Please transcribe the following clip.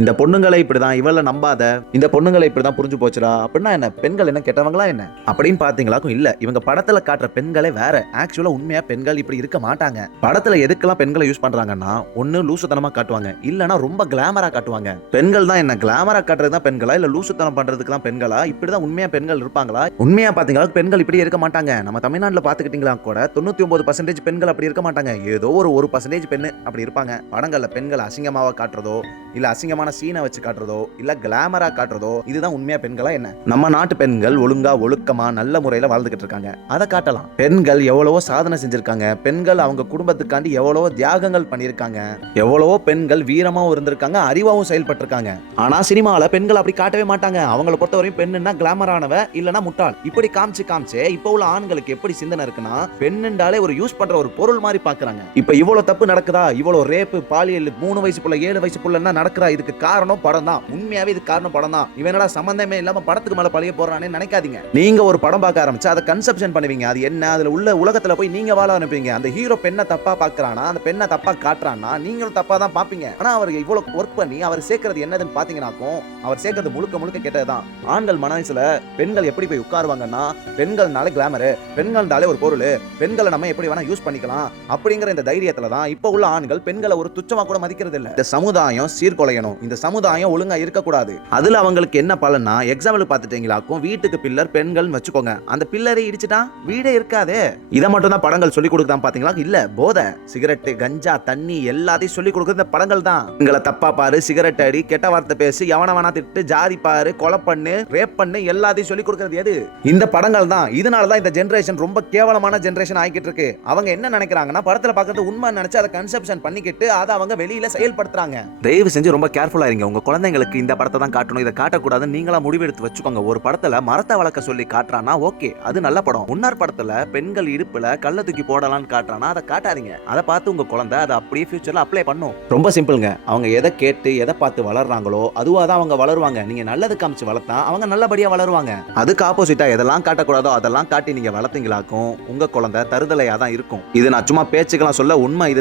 இந்த பொண்ணுங்களை இப்படிதான், இவள நம்பாத, இந்த பொண்ணுங்களை இப்படிதான் புரிஞ்சு போச்சுடா அப்படின்னா என்ன, பெண்கள் என்ன கெட்டவங்களா என்ன அப்படின்னு பாத்தீங்களாக்கும் இல்ல. இவங்க படத்துல காட்டுற பெண்களே வேற. ஆக்சுவலா உண்மையா பெண்கள் இப்படி இருக்க மாட்டாங்க. படத்துல எதுக்கெல்லாம் பெண்களை யூஸ் பண்றாங்கன்னா, ஒண்ணு லூசுத்தனமா காட்டுவாங்க, இல்லனா ரொம்ப கிளாமரா காட்டுவாங்க. பெண்கள் தான் என்ன கிளாமரா காட்டுறது தான் பெண்களா, இல்ல லூசுத்தனம் பண்றதுக்குலாம் பெண்களா? இப்படிதான் உண்மையா பெண்கள் இருப்பாங்களா? உண்மையா பாத்தீங்களா பெண்கள் இப்படி இருக்க மாட்டாங்க. நம்ம தமிழ்நாட்டுல பாத்துக்கிட்டீங்களா கூட 99% பெண்கள் அப்படி இருக்க மாட்டாங்க. ஏதோ ஒரு 1% பெண் அப்படி இருப்பாங்க. படங்கள்ல பெண்கள் அசிங்கமாவா காட்டுறதோ, இல்ல அசிங்கமான சீனை வச்சு காட்டுறதோ, இல்ல கிளாமரா காட்டுறதோ, இதுதான் உண்மையா பெண்களா என்ன? நம்ம நாட்டு பெண்கள் ஒழுங்கா ஒழுக்கமா நல்ல முறையில வாழ்ந்துகிட்டு இருக்காங்க, அதை காட்டலாம். பெண்கள் எவ்வளவோ சாதனை செஞ்சிருக்காங்க, பெண்கள் அவங்க குடும்பத்துக்காண்டி எவ்வளவோ தியாகங்கள் பண்ணிருக்காங்க, எவ்வளவோ பெண்கள் வீரமாவும் இருந்திருக்காங்க, அறிவாவும் செயல்பட்டிருக்காங்க. ஆனா சினிமால பெண்கள் அப்படி காட்டவே மாட்டாங்க. அவங்கள பொறுத்தவரையும் பெண்ணுன்னா கிளாமரானவ, இல்லனா முட்டாள், இப்படி காமிச்சு இப்ப உள்ள ஆண்களுக்கு எப்படி சிந்தனை இருக்குன்னா, பெண்ணுண்டாலே ஒரு யூஸ் பண்ற ஒரு பொருள் மாதிரி பாக்குறாங்க. இப்ப இவ்வளவு தப்பு நடக்குதா, இவ்வளவு ரேப்பு, பாலியல், 3 வயசு புள்ள 7 வயசு புள்ளன்னா நடக்குறா, இதுக்கு காரணம் படம் தான். உண்மையாவே இது காரணம் படம் தான். இவனடா சம்பந்தமே இல்லாம படத்துக்கு மேல பழிய போறானே நினைக்காதீங்க. நீங்க ஒரு படம் பார்க்க ஆரம்பிச்சு அதை கன்செப்ஷன் பண்ணுவீங்க. அது என்ன, அதுல உள்ள உலகத்துல போய் நீங்க வாழ ஆரம்பிப்பீங்க. அந்த ஹீரோ பெண்ணை தப்பா பாக்குறானா, அந்த பெண்ணை தப்பா காட்டுறானா, நீங்களும் தப்பா தான் பாப்பீங்க. ஆனா அவர் இவ்வளவு ஒர்க் பண்ணி அவர் சேர்க்கிறது என்னதுன்னு பாத்தீங்கன்னாக்கும், அவர் சேர்க்கிறது முழுக்க முழுக்க கெட்டதுதான். ஆண்கள் மனசுல பெண்கள் எப்படி போய் உட்காருவாங்கன்னா, பெண்கள்னாலே கிளாமர், பெண்கள்னாலே ஒரு பொருள், பெண்களை நம்ம எப்படி வேணா யூஸ் பண்ணிக்கலாம் அப்படிங்கிற இந்த தைரியத்துல தான் இப்ப உள்ள ஆண்கள் பெண்களை ஒரு துச்சமா கூட மதிக்கிறது இல்ல. இந்த சமுதாயம் சீர்குலையணும், இந்த சமுதாயம் ஒழுங்கா இருக்கக்கூடாது. அதுல அவங்களுக்கு என்ன பலன்னா, எக்ஸாம்பிள் பாத்துட்டீங்களாக்கும், வீட்டுக்கு பில்லர் பெண்கள் வச்சுக்கோங்க, அந்த பில்லரை இடிச்சுட்டா வீடே இருக்காதே. இதை மட்டும் தான் படங்கள் சொல்லி கொடுக்குதான் பாத்தீங்களா? இல்ல, போதை, சிகரெட், கஞ்சா, தண்ணி எல்லாத்தையும் சொல்லி கொடுக்குறது இந்த படங்கள் தான். உங்களை தப்பா பாரு, சிகரெட் அடி, கெட்ட வார்த்தை பேசு, எவன வேணா திட்டு, ஜாதி பாரு, கொலை பண்ணு, ரேப் பண்ணு, எல்லாத்தையும் சொல்லி கொடுக்கிறது எது? இந்த படங்கள் தான். இதனாலதான் இந்த ஜெனரேஷன் ரொம்ப கேவலமான ஜெனரேஷன் ஆகிட்டு இருக்கு. அவங்க என்ன நினைக்கிறாங்கன்னா, படத்துல பாக்குறது உண்மை நினைச்சு அதை கன்செப்ஷன் பண்ணிக்கிட்டு அதை அவங்க வெளியில செயல்படுத்துறாங்க. தயவு செஞ்சு ரொம்ப கேர்ஃபுல்லா இருங்க. உங்க குழந்தைங்களுக்கு இந்த படத்தை தான் காட்டணும், இதை காட்டக்கூடாதுன்னு நீங்களா முடிவெடுத்து வச்சுக்கோங்க. ஒரு படத்துல மரத்தை வளர்க்க சொல்லி காட்டுறானா ஓகே, அது நல்ல படம். முன்னார் படத்துல பெண்கள் இடுப்புல கள்ள தூக்கி போடலாம்னு காட்டுறானா அதை காட்டாதீங்க. அதை பார்த்து உங்க குழந்தை அதை அப்படியே ஃபியூச்சர்ல அப்ளை பண்ணும். ரொம்ப சிம்பிள்ங்க. அவங்க எதை கேட்டு எதை பார்த்து வளர்றாங்களோ அதுவா தான் அவங்க வளருவாங்க. நீங்க நல்லது காமிச்சு வளர்த்தா அவங்க நல்லபடியா வளருவாங்க. அதுக்கு ஆப்போசிட்டா எதெல்லாம் காட்டக்கூடாதோ அதெல்லாம் காட்டி நீங்க வளர்த்தீங்களாக்கும் உங்க குழந்தை தருதலையா தான் இருக்கும். இது நான் சும்மா பேச்சுக்கெல்லாம் சொல்ல, உண்மை இது.